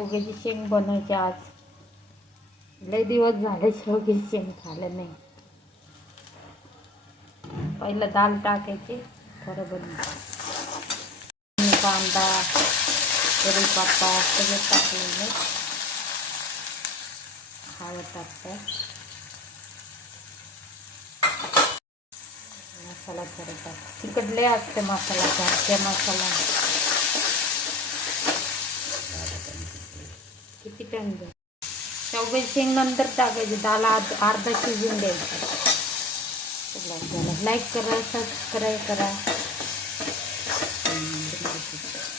शेवग्याची शेंग बनवायची आज. लय दिवस झाले शेवग्याची शेंग खाल्लं नाही. पहिलं दाल टाकायची, थोडं कांदा कढीपत्ता सगळं टाकलेलं. हळद टाकतं, मसाला थोडं टाक. तिखट लय असते मसाला, घरचा मसाला. किती टाइम द्या. शेवग्याची शेंग नंतर टाकायची, दाल अर्धा शिजून द्यायचं. लाईक करा, सबस्क्राईब करा.